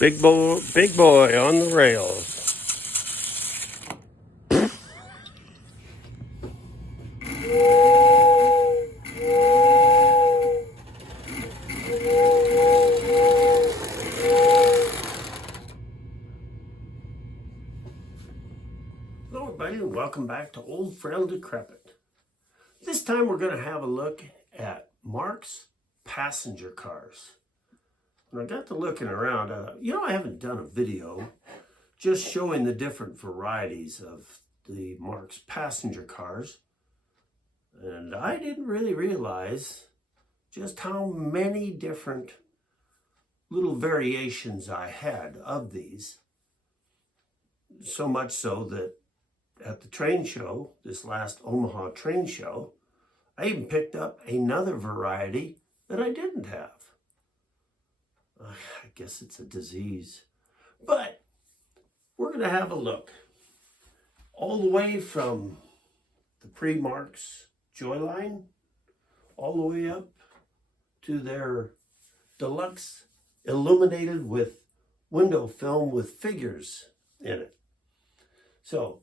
Big boy on the rails. Hello everybody and welcome back to Old Frail Decrepit. This time we're going to have a look at Marx passenger cars. When I got to looking around, I haven't done a video just showing the different varieties of the Marx passenger cars. And I didn't really realize just how many different little variations I had of these. So much so that at the train show, this last Omaha train show, I even picked up another variety that I didn't have. I guess it's a disease. But we're going to have a look all the way from the pre-Marx Joyline all the way up to their deluxe illuminated with window film with figures in it. So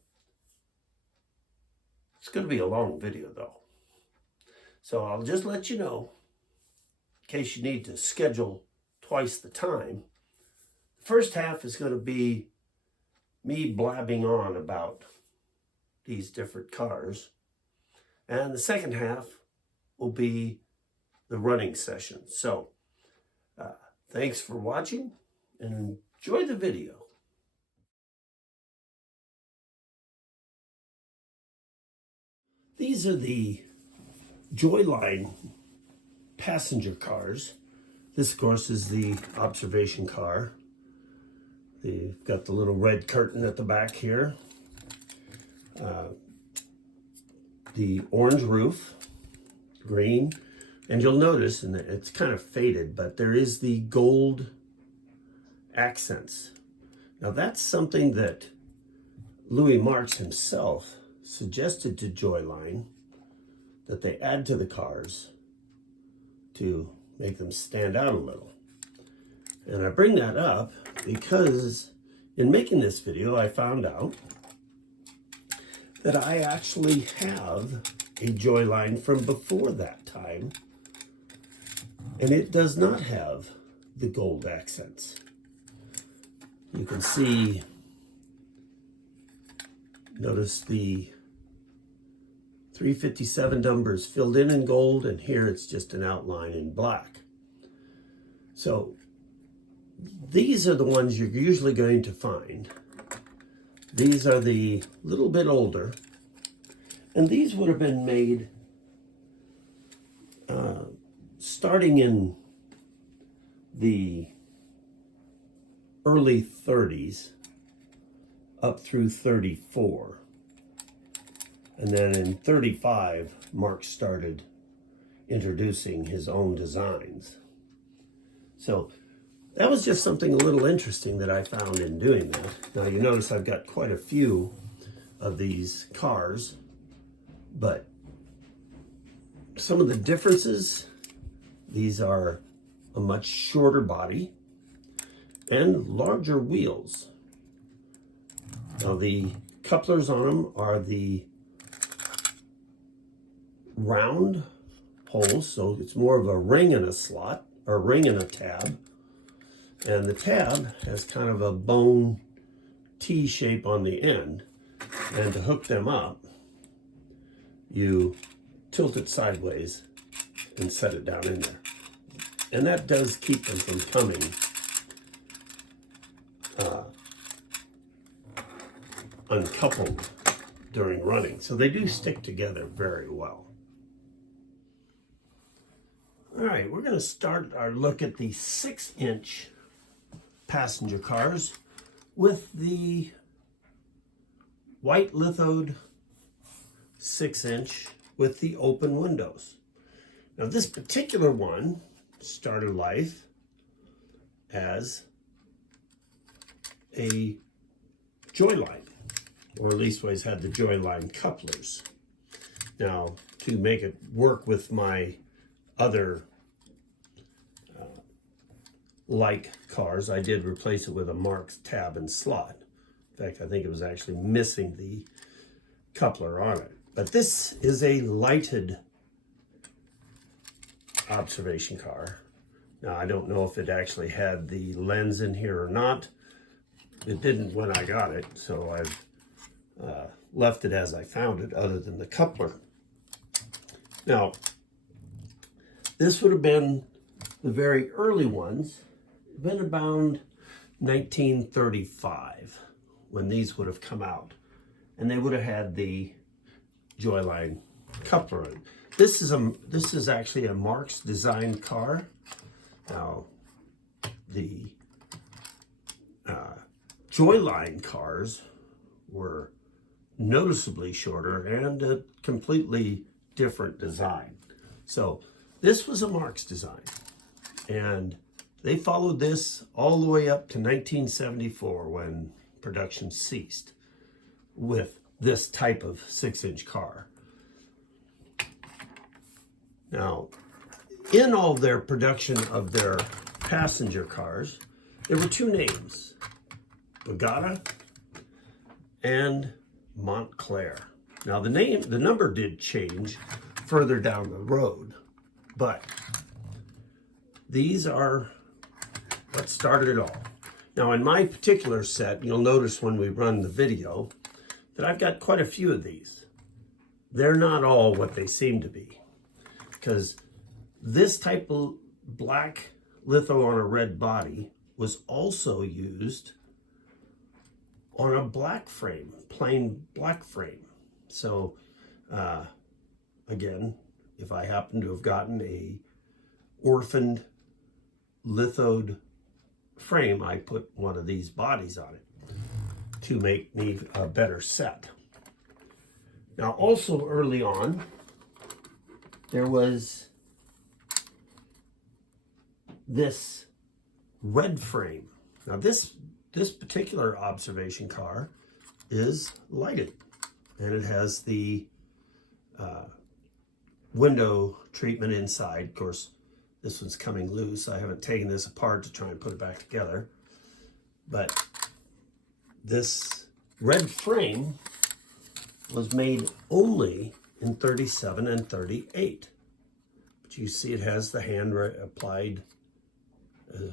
it's going to be a long video though. So I'll just let you know, in case you need to schedule twice the time, the first half is going to be me blabbing on about these different cars. And the second half will be the running session. So thanks for watching and enjoy the video. These are the Joyline passenger cars. This, of course, is the observation car. They've got the little red curtain at the back here. The orange roof, green, and you'll notice, and it's kind of faded, but there is the gold accents. Now that's something that Louis Marx himself suggested to Joyline that they add to the cars to make them stand out a little. And I bring that up because in making this video, I found out that I actually have a Joyline from before that time, and it does not have the gold accents. You can see, notice the 357 numbers filled in gold, and here it's just an outline in black. So these are the ones you're usually going to find. These are the little bit older, and these would have been made starting in the early 30s up through 34. And then in 35, Marx started introducing his own designs. So that was just something a little interesting that I found in doing that. Now you notice I've got quite a few of these cars, but some of the differences, these are a much shorter body and larger wheels. Now the couplers on them are the round holes, so it's more of a ring in a slot, or a ring in a tab. And the tab has kind of a bone T shape on the end. And to hook them up, you tilt it sideways and set it down in there. And that does keep them from coming uncoupled during running. So they do stick together very well. All right, we're going to start our look at the 6-inch passenger cars with the white lithoed 6-inch with the open windows. Now this particular one started life as a Joyline, or at least always had the Joyline couplers. Now to make it work with my other like cars, I did replace it with a Marx tab and slot. In fact, I think it was actually missing the coupler on it. But this is a lighted observation car. Now, I don't know if it actually had the lens in here or not. It didn't when I got it, so I've left it as I found it, other than the coupler. Now, this would have been the very early ones, been about 1935 when these would have come out, and they would have had the Joyline coupler in. This is actually a Marx designed car. Now, the Joyline cars were noticeably shorter and a completely different design. So this was a Marx design, and they followed this all the way up to 1974 when production ceased with this type of 6-inch car. Now, in all their production of their passenger cars, there were two names, Bogota and Montclair. Now the number did change further down the road, but these are what started it all. Now in my particular set, you'll notice when we run the video that I've got quite a few of these. They're not all what they seem to be, because this type of black litho on a red body was also used on a black frame, plain black frame. So again, if I happen to have gotten a orphaned lithoed frame, I put one of these bodies on it to make me a better set. Now also early on, there was this red frame. Now this particular observation car is lighted, and it has the window treatment inside. Of course, this one's coming loose. I haven't taken this apart to try and put it back together. But this red frame was made only in 37 and 38. But you see it has the hand applied,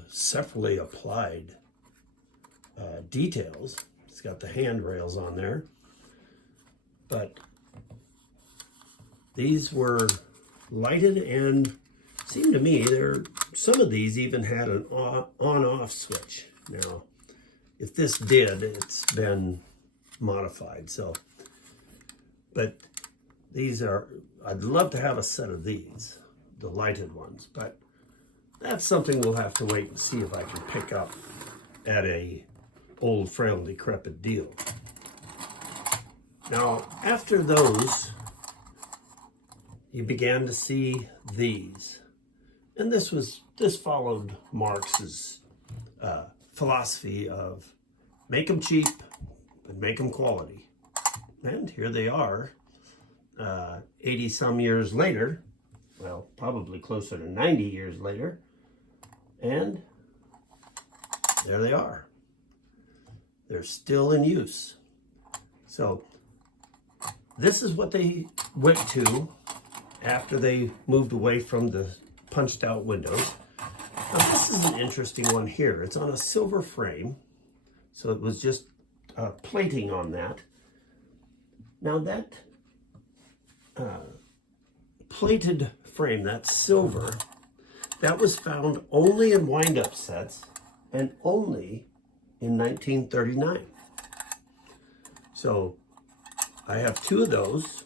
separately applied details. It's got the handrails on there. But these were lighted, and seemed to me some of these even had an on-off switch. Now, if this did, it's been modified. So, but these are, I'd love to have a set of these, the lighted ones, but that's something we'll have to wait and see if I can pick up at a old, frail, and decrepit deal. Now, after those, you began to see these. And this followed Marx's philosophy of make them cheap, but make them quality. And here they are, 80 some years later, well, probably closer to 90 years later, and there they are. They're still in use. So this is what they went to after they moved away from the punched out windows. Now this is an interesting one here. It's on a silver frame, so it was just plating on that. Now that plated frame, that silver, that was found only in wind-up sets and only in 1939. So I have two of those,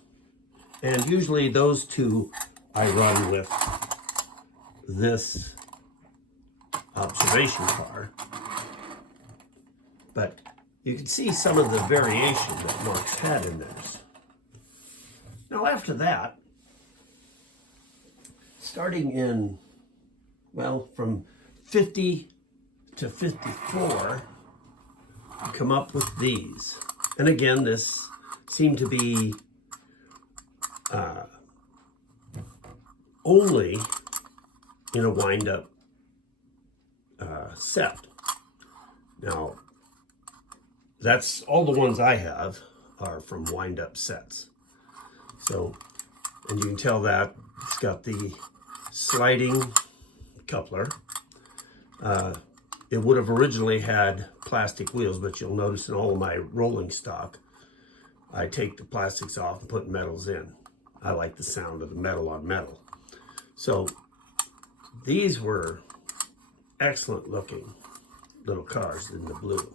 and usually those two I run with this observation car. But you can see some of the variation that Marx had in theirs. Now after that, starting in, well, from 50 to 54, you come up with these. And again, this seemed to be only in a wind-up set. Now, that's all the ones I have are from wind-up sets. So, and you can tell that it's got the sliding coupler. It would have originally had plastic wheels, but you'll notice in all of my rolling stock, I take the plastics off and put metals in. I like the sound of the metal on metal. So these were excellent looking little cars in the blue.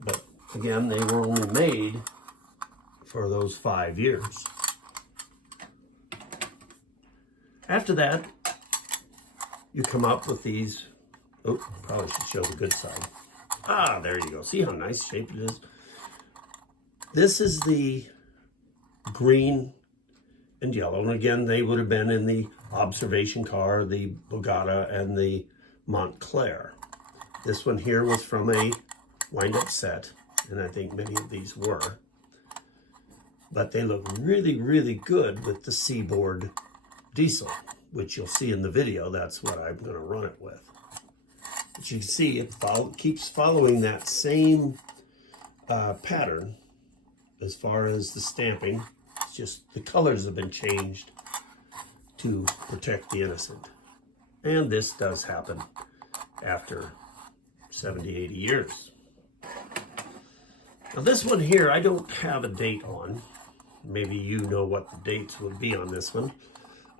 But again, they were only made for those 5 years. After that, you come up with these. Oh, probably should show the good side. Ah, there you go. See how nice shape it is? This is the green and yellow. And again, they would have been in the observation car, the Bogota, and the Montclair. This one here was from a wind-up set, and I think many of these were. But they look really, really good with the Seaboard diesel, which you'll see in the video. That's what I'm going to run it with. But you can see it keeps following that same pattern as far as the stamping. It's just the colors have been changed to protect the innocent. And this does happen after 70, 80 years. Now this one here, I don't have a date on. Maybe you know what the dates would be on this one.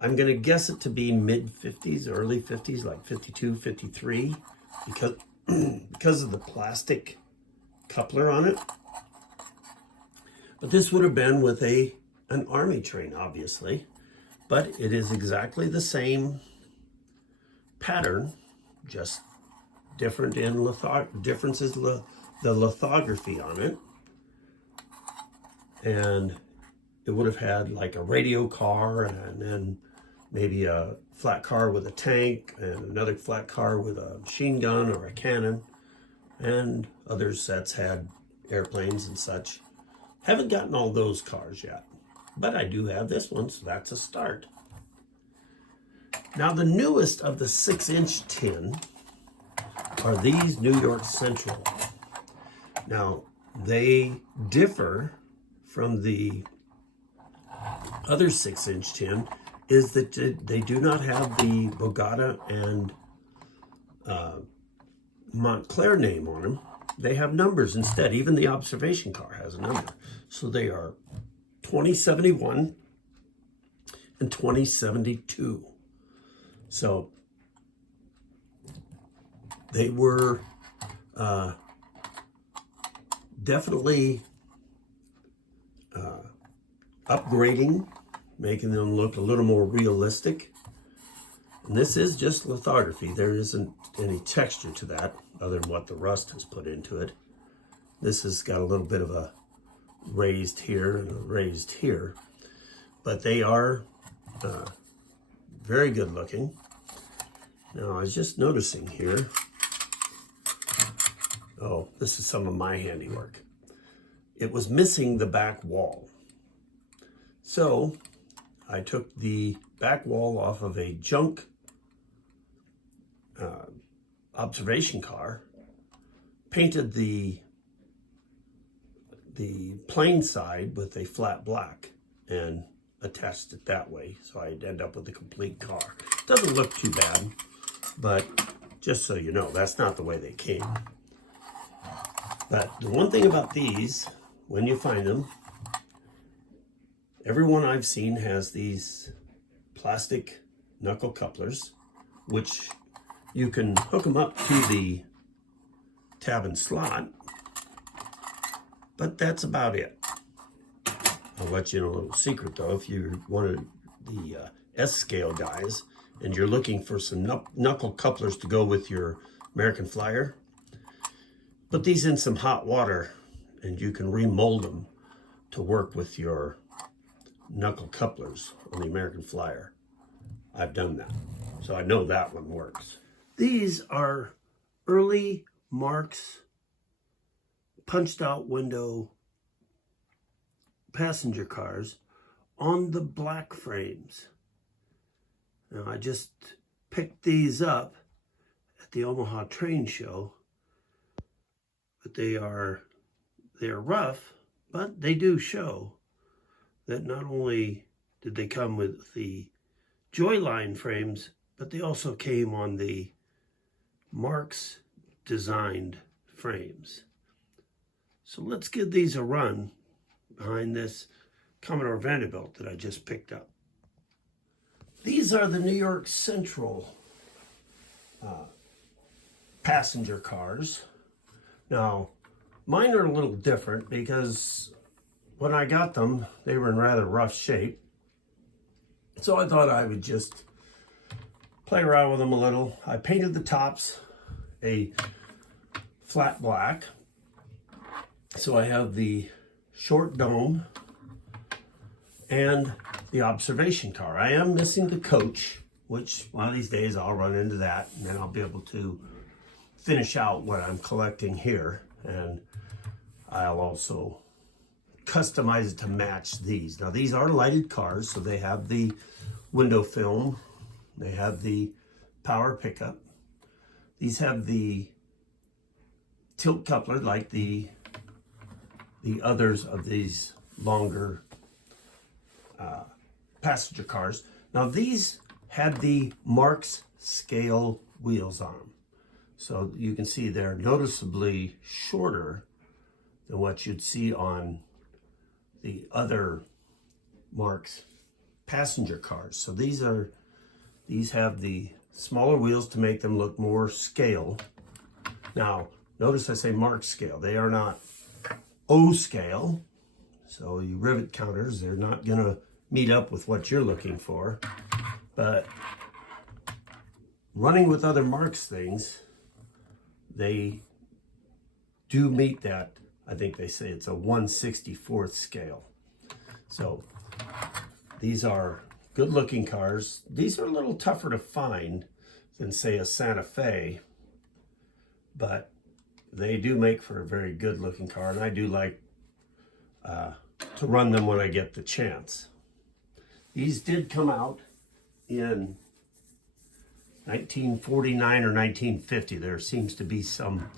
I'm going to guess it to be mid-50s, early 50s, like 52, 53, because of the plastic coupler on it. But this would have been with an army train, obviously. But it is exactly the same pattern, just different in the lithography on it. And it would have had like a radio car, and then maybe a flat car with a tank, and another flat car with a machine gun or a cannon. And other sets had airplanes and such. Haven't gotten all those cars yet, but I do have this one, so that's a start. Now the newest of the 6-inch tin are these New York Central. Now they differ from the other 6-inch tin is that they do not have the Bogota and Montclair name on them. They have numbers instead. Even the observation car has a number. So they are 2071 and 2072. So they were definitely upgrading, making them look a little more realistic. And this is just lithography. There isn't any texture to that other than what the rust has put into it. This has got a little bit of a raised here and a raised here, but they are very good looking. Now I was just noticing here, oh, this is some of my handiwork. It was missing the back wall. So I took the back wall off of a junk observation car, painted the plain side with a flat black, and attached it that way, so I'd end up with a complete car. Doesn't look too bad, but just so you know, that's not the way they came. But the one thing about these, when you find them, every one I've seen has these plastic knuckle couplers, which you can hook them up to the tab and slot, but that's about it. I'll let you in a little secret though. If you're one of the S-scale guys and you're looking for some knuckle couplers to go with your American Flyer, put these in some hot water and you can remold them to work with your knuckle couplers on the American Flyer. I've done that, so I know that one works. These are early Marx punched out window passenger cars on the black frames. Now I just picked these up the Omaha Train Show. But they are rough, but they do show that not only did they come with the Joyline frames, but they also came on the Marx designed frames. So let's give these a run behind this Commodore Vanderbilt that I just picked up. These are the New York Central passenger cars. Now, mine are a little different because when I got them, they were in rather rough shape. So I thought I would just play around with them a little. I painted the tops a flat black. So I have the short dome and the observation car. I am missing the coach, which one of these days I'll run into that, and then I'll be able to finish out what I'm collecting here. And I'll also customize it to match these. Now these are lighted cars, so they have the window film, they have the power pickup. These have the tilt coupler like the others of these longer passenger cars. Now these had the Marx scale wheels on them. So you can see they're noticeably shorter than what you'd see on the other Marx passenger cars. So these have the smaller wheels to make them look more scale. Now, notice I say Marx scale. They are not O scale. So you rivet counters, they're not gonna meet up with what you're looking for. But running with other Marx things, they do meet that. I think they say it's a 1/64th scale. So these are good looking cars. These are a little tougher to find than say a Santa Fe, but they do make for a very good looking car, and I do like to run them when I get the chance. These did come out in 1949 or 1950. There seems to be some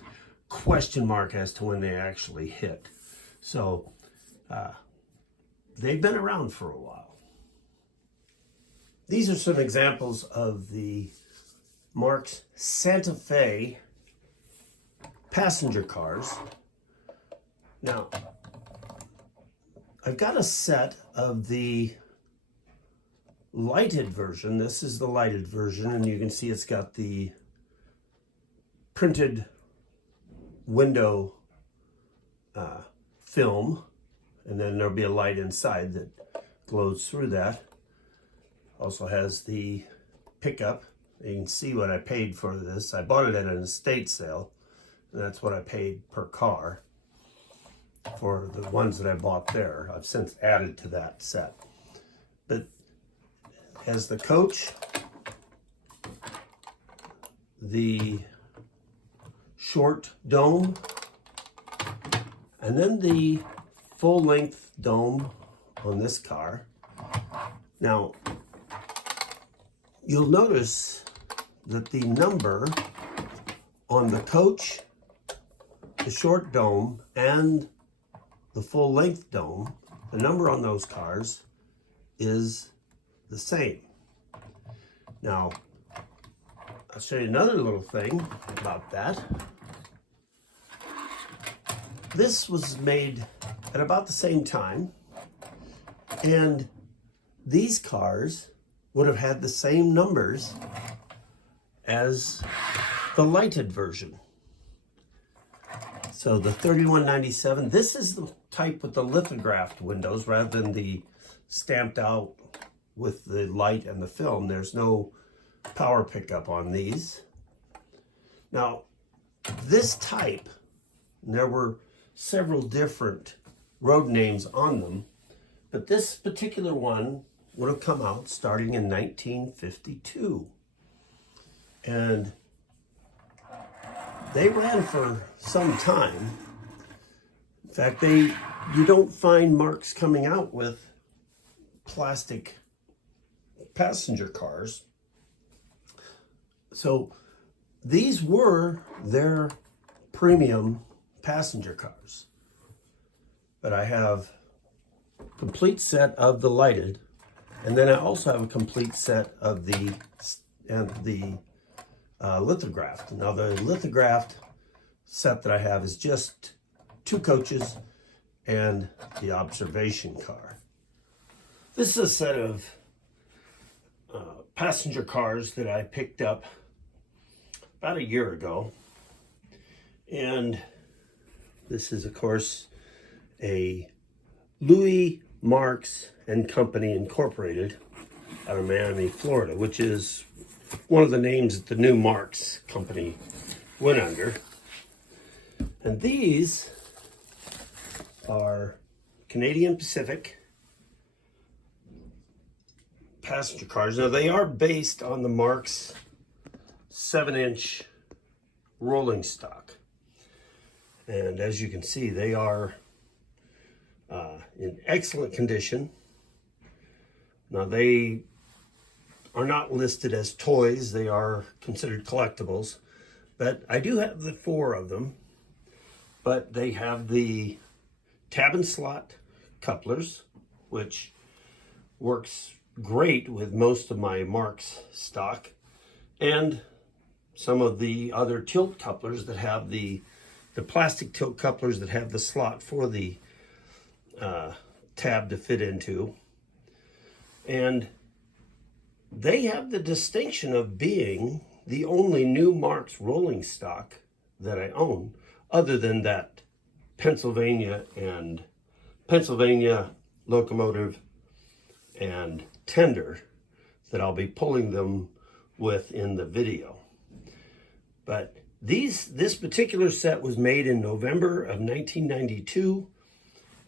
question mark as to when they actually hit. So they've been around for a while. These are some examples of the Marx Santa Fe passenger cars. Now, I've got a set of the lighted version. This is the lighted version, and you can see it's got the printed window film, and then there'll be a light inside that glows through that. Also has the pickup. You can see what I paid for this. I bought it at an estate sale, and that's what I paid per car for the ones that I bought there. I've since added to that set. But has the coach, the short dome, and then the full-length dome on this car. Now, you'll notice that the number on the coach, the short dome, and the full-length dome, the number on those cars is the same. Now, I'll show you another little thing about that. This was made at about the same time, and these cars would have had the same numbers as the lighted version. So the 3197, this is the type with the lithographed windows rather than the stamped out with the light and the film. There's no power pickup on these. Now, this type, there were several different road names on them, but this particular one would have come out starting in 1952. And they ran for some time. In fact, you don't find Marx coming out with plastic passenger cars. So these were their premium passenger cars. But I have a complete set of the lighted, and then I also have a complete set of the lithographed. Now the lithographed set that I have is just 2 coaches and the observation car. This is a set of passenger cars that I picked up about a year ago. And this is, of course, a Louis Marx and Company Incorporated out of Miami, Florida, which is one of the names that the new Marx company went under. And these are Canadian Pacific passenger cars. Now they are based on the Marx 7-inch rolling stock. And as you can see, they are in excellent condition. Now they are not listed as toys, they are considered collectibles, but I do have the 4 of them. But they have the tab and slot couplers, which works great with most of my Marx stock, and some of the other tilt couplers that have the plastic tilt couplers that have the slot for the tab to fit into. And they have the distinction of being the only new Marx rolling stock that I own, other than that Pennsylvania locomotive and tender that I'll be pulling them with in the video. But this particular set was made in November of 1992,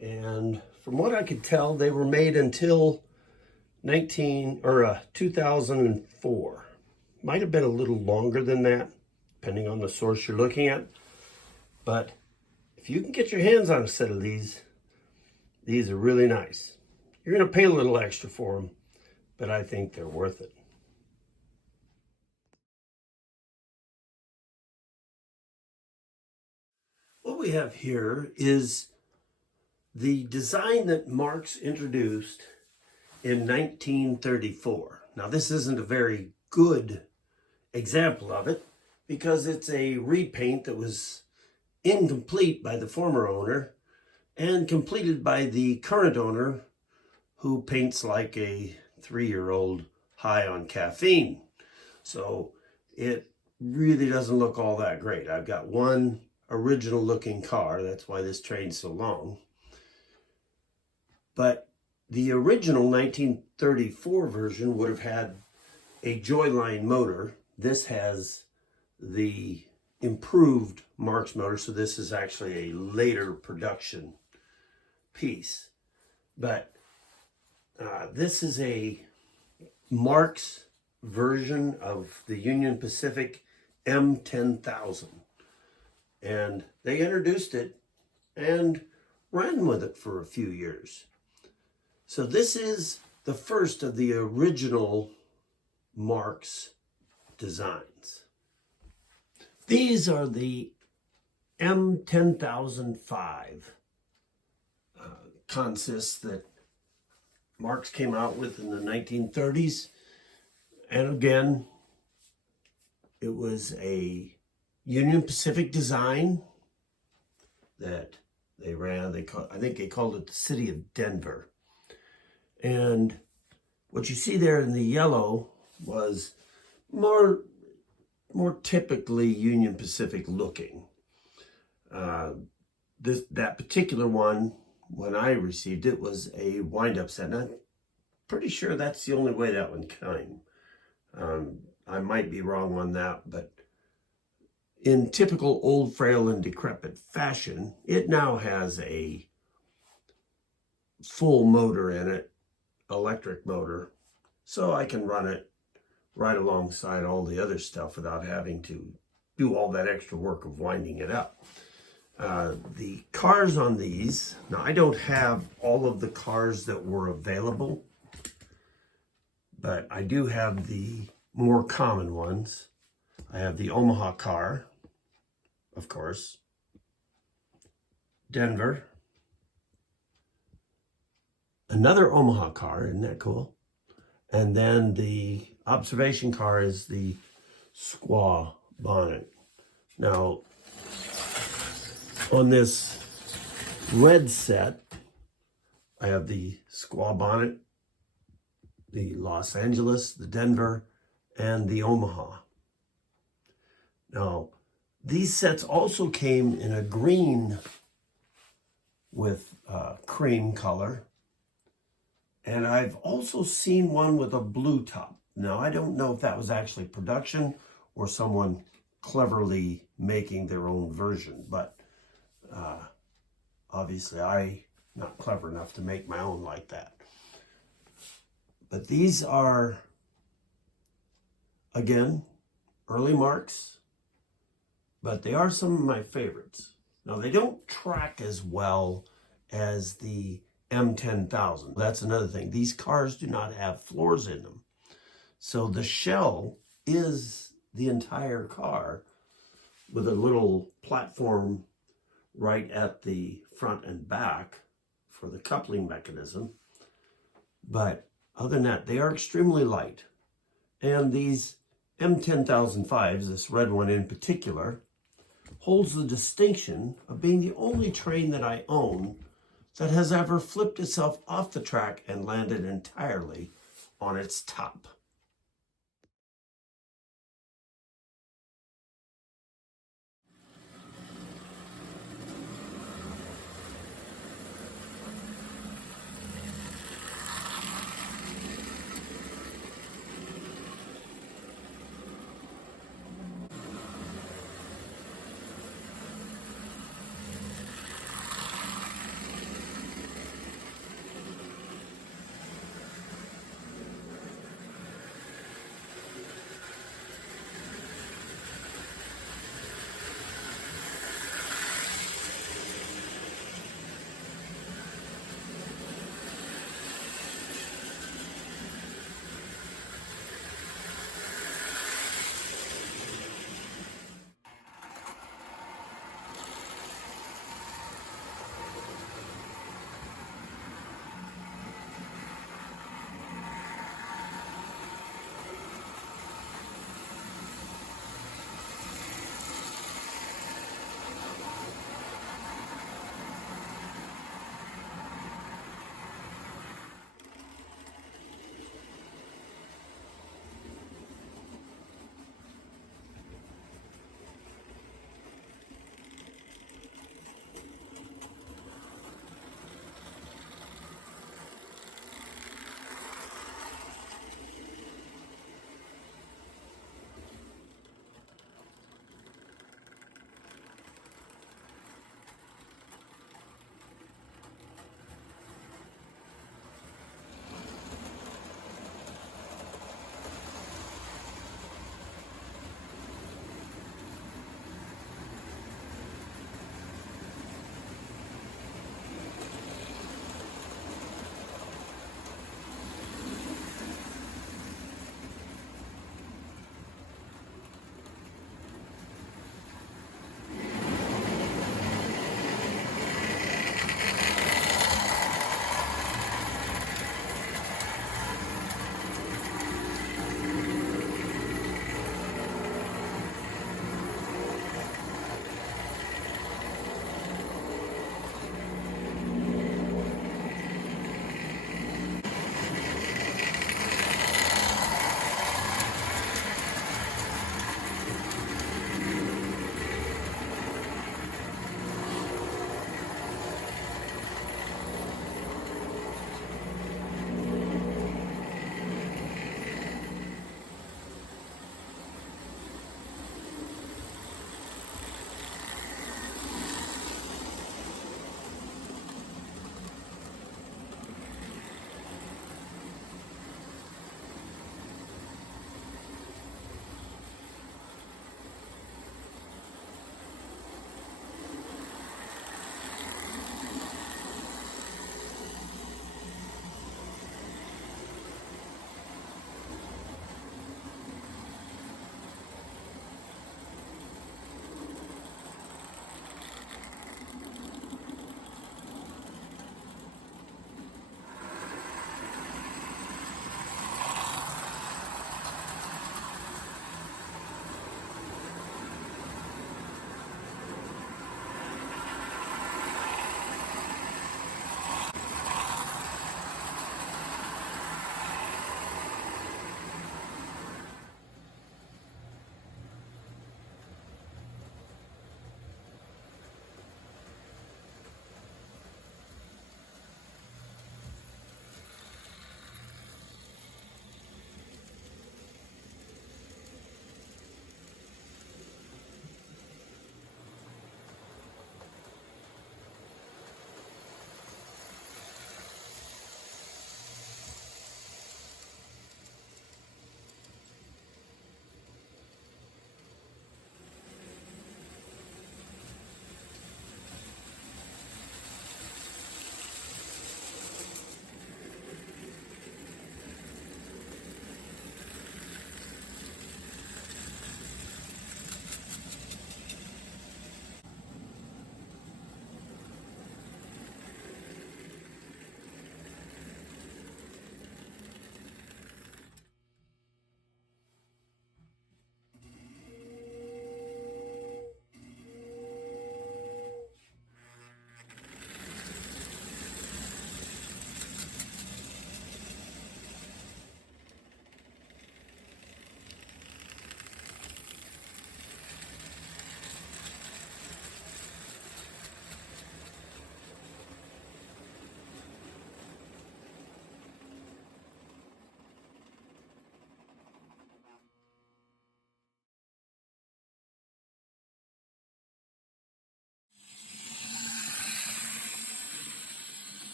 and from what I could tell, they were made until 2004. Might have been a little longer than that, depending on the source you're looking at. But if you can get your hands on a set of these are really nice. You're going to pay a little extra for them, but I think they're worth it. What we have here is the design that Marx introduced in 1934. Now, this isn't a very good example of it because it's a repaint that was incomplete by the former owner and completed by the current owner, who paints like a 3-year-old high on caffeine. So it really doesn't look all that great. I've got one original looking car, that's why this train's so long. But the original 1934 version would have had a Joyline motor. This has the improved Marx motor, so this is actually a later production piece. But this is a Marx version of the Union Pacific M10000. And they introduced it and ran with it for a few years. So this is the first of the original Marx designs. These are the M10005 consists that Marx came out with in the 1930s. And again, it was a Union Pacific design that they ran. I think they called it the City of Denver. And what you see there in the yellow was more typically Union Pacific looking. That particular one, when I received it, was a wind-up set. And I'm pretty sure that's the only way that one came. I might be wrong on that, but in typical old, frail, and decrepit fashion, it now has a full motor in it, electric motor, so I can run it right alongside all the other stuff without having to do all that extra work of winding it up. The cars on these, now I don't have all of the cars that were available, but I do have the more common ones. I have the Omaha car, of course, Denver, another Omaha car, isn't that cool? And then the observation car is the Squaw Bonnet. Now, on this red set, I have the Squaw Bonnet, the Los Angeles, the Denver, and the Omaha. Now, these sets also came in a green with cream color. And I've also seen one with a blue top. Now, I don't know if that was actually production or someone cleverly making their own version, but obviously I'm not clever enough to make my own like that. But these are, again, early Marx, but they are some of my favorites. Now, they don't track as well as the M10,000. That's another thing. These cars do not have floors in them. So the shell is the entire car with a little platform right at the front and back for the coupling mechanism. But other than that, they are extremely light. And these M10,005s, this red one in particular, holds the distinction of being the only train that I own that has ever flipped itself off the track and landed entirely on its top.